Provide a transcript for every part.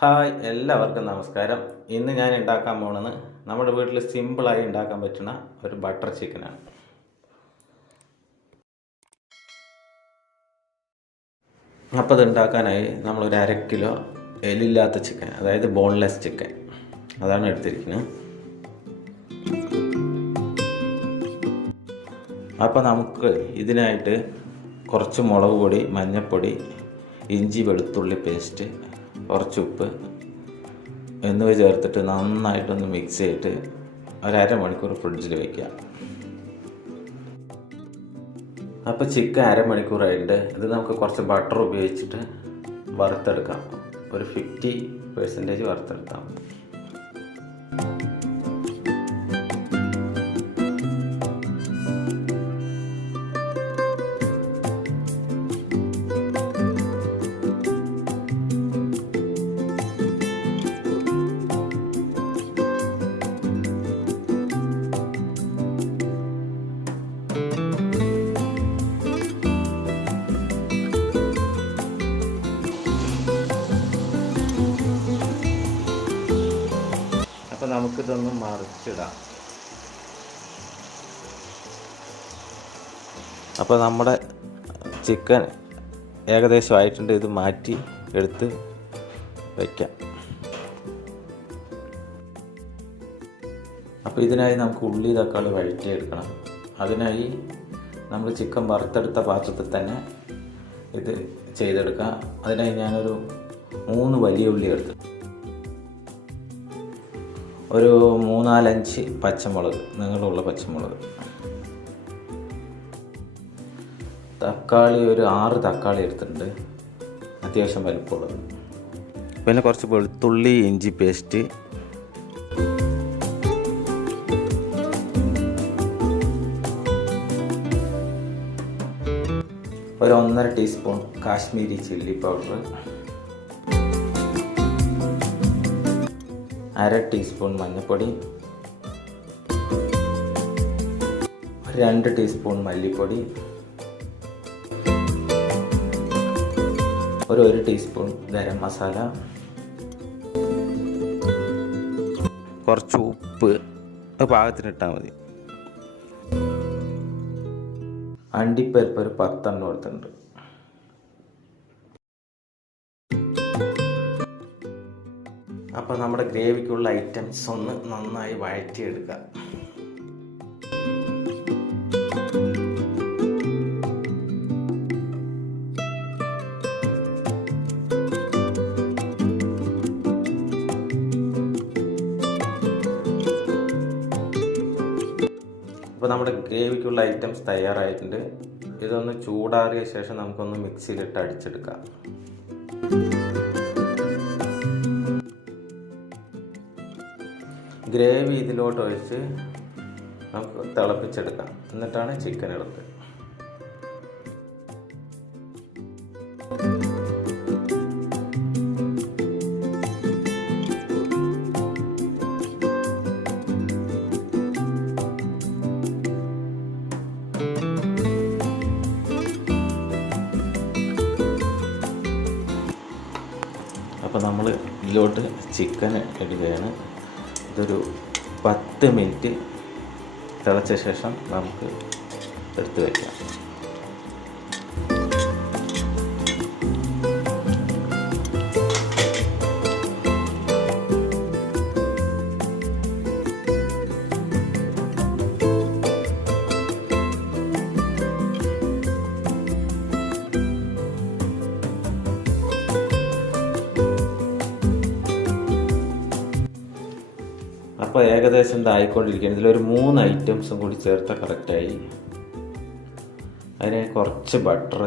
Hi, എല്ലാവർക്കും നമസ്കാരം. ഇന്ന് ഞാൻ ഉണ്ടാക്കാൻ പോകുന്നത് നമ്മുടെ വീട്ടിൽ സിമ്പിളായി ഉണ്ടാക്കാൻ പറ്റുന്ന ഒരു ബട്ടർ ചിക്കനാണ്. അപ്പോൾ ഇത് ഉണ്ടാക്കാനായി നമ്മളൊരു 1/2 കിലോ എല്ലില്ലാത്ത ചിക്കൻ, അതായത് ബോൺലെസ് ചിക്കൻ, അതാണ് എടുത്തിരിക്കുന്നത്. അപ്പോൾ നമുക്ക് ഇതിനായിട്ട് കുറച്ച് മുളക് പൊടി, മഞ്ഞൾപ്പൊടി, ഇഞ്ചി വെളുത്തുള്ളി പേസ്റ്റ്, കുറച്ച് ഉപ്പ് എന്നിവ ചേർത്തിട്ട് നന്നായിട്ടൊന്ന് മിക്സ് ചെയ്തിട്ട് ഒരു 1/2 മണിക്കൂർ ഫ്രിഡ്ജിൽ വയ്ക്കുക. അപ്പോൾ ചിക്കൻ 1/2 മണിക്കൂറായിട്ട് ഇത് നമുക്ക് കുറച്ച് ബട്ടർ ഉപയോഗിച്ചിട്ട് വറുത്തെടുക്കാം. ഒരു 50% വറുത്തെടുക്കാം. അപ്പോൾ നമുക്കിതൊന്ന് മറിച്ചിടാം. അപ്പോൾ നമ്മുടെ ചിക്കൻ ഏകദേശം ആയിട്ടുണ്ട്. ഇത് മാറ്റി എടുത്ത് വയ്ക്കാം. അപ്പോൾ ഇതിനായി നമുക്ക് ഉള്ളി തക്കാളി വഴറ്റിയെടുക്കണം. അതിനായി നമ്മൾ ചിക്കൻ വറുത്തെടുത്ത പാത്രത്തിൽ തന്നെ ഇത് ചെയ്തെടുക്കാം. അതിനായി ഞാനൊരു 3 വലിയ ഉള്ളി എടുത്തു, ഒരു 3-4-5 പച്ചമുളക്, നീളമുള്ള പച്ചമുളക്, തക്കാളി ഒരു 6 തക്കാളി എടുത്തിട്ടുണ്ട്, അത്യാവശ്യം വലുപ്പമുള്ളത്. പിന്നെ കുറച്ച് വെളുത്തുള്ളി ഇഞ്ചി പേസ്റ്റ്, ഒരു 1.5 teaspoon Kashmiri chilli powder, 1/2 teaspoon മഞ്ഞൾപ്പൊടി, 2 ടീസ്പൂൺ മല്ലിപ്പൊടി, ഒരു 1 ടീസ്പൂൺ ഗരം മസാല, കുറച്ച് ഉപ്പ് പാകത്തിനിട്ടാൽ മതി. അണ്ടിപ്പരിപ്പ് ഒരു 10 എണ്ണം എടുത്തിട്ടുണ്ട്. അപ്പോൾ നമ്മുടെ ഗ്രേവിക്കുള്ള ഐറ്റംസ് ഒന്ന് നന്നായി വഴറ്റിയെടുക്കുക. അപ്പോൾ നമ്മുടെ ഗ്രേവിക്കുള്ള ഐറ്റംസ് തയ്യാറായിട്ടുണ്ട്. ഇതൊന്ന് ചൂടാറിയ ശേഷം നമുക്കൊന്ന് മിക്സിയിലിട്ട് അടിച്ചെടുക്കാം. ഗ്രേവി ഇതിലോട്ട് ഒഴിച്ച് നമുക്ക് തിളപ്പിച്ചെടുക്കാം. എന്നിട്ടാണ് ചിക്കൻ ഇടുന്നത്. അപ്പോൾ നമ്മൾ ഇതിലോട്ട് ചിക്കൻ ഇടുകയാണ്. ഇതൊരു 10 മിനിറ്റ് തിളച്ച ശേഷം നമുക്ക് എടുത്ത് വയ്ക്കാം. അപ്പോൾ ഏകദേശം ഇതായിക്കൊണ്ടിരിക്കുകയാണ്. ഇതിലൊരു 3 ഐറ്റംസും കൂടി ചേർത്ത കറക്റ്റായി. അതിന് കുറച്ച് ബട്ടർ,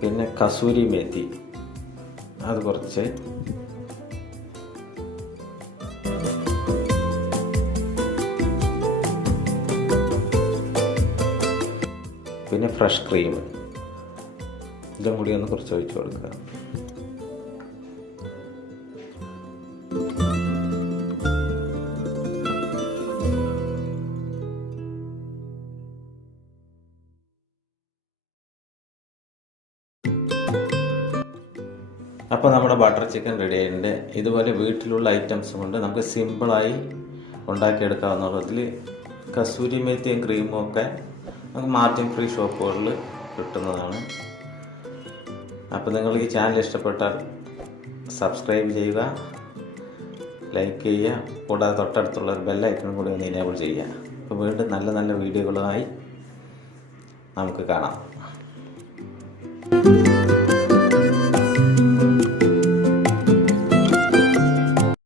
പിന്നെ കസൂരി മെത്തി അത് കുറച്ച്, പിന്നെ ഫ്രഷ് ക്രീം ഇതും കൂടി ഒന്ന് കുറച്ച് ഒഴിച്ച് കൊടുക്കുക. അപ്പോൾ നമ്മുടെ ബട്ടർ ചിക്കൻ റെഡി ആയിട്ടുണ്ട്. ഇതുപോലെ വീട്ടിലുള്ള ഐറ്റംസ് കൊണ്ട് നമുക്ക് സിമ്പിളായി ഉണ്ടാക്കിയെടുക്കാവുന്നതിൽ കസൂരി മേത്തിയും ക്രീമും ഒക്കെ നമുക്ക് മാർജിൻ ഫ്രീ ഷോപ്പുകളിൽ കിട്ടുന്നതാണ്. അപ്പോൾ നിങ്ങൾ ഈ ചാനൽ ഇഷ്ടപ്പെട്ടാൽ സബ്സ്ക്രൈബ് ചെയ്യുക, ലൈക്ക് ചെയ്യുക, കൂടാതെ തൊട്ടടുത്തുള്ള ഒരു ബെല്ലൈക്കണും കൂടി ഒന്ന് എനേബിൾ ചെയ്യുക. അപ്പോൾ വീണ്ടും നല്ല നല്ല വീഡിയോകളുമായി നമുക്ക് കാണാം.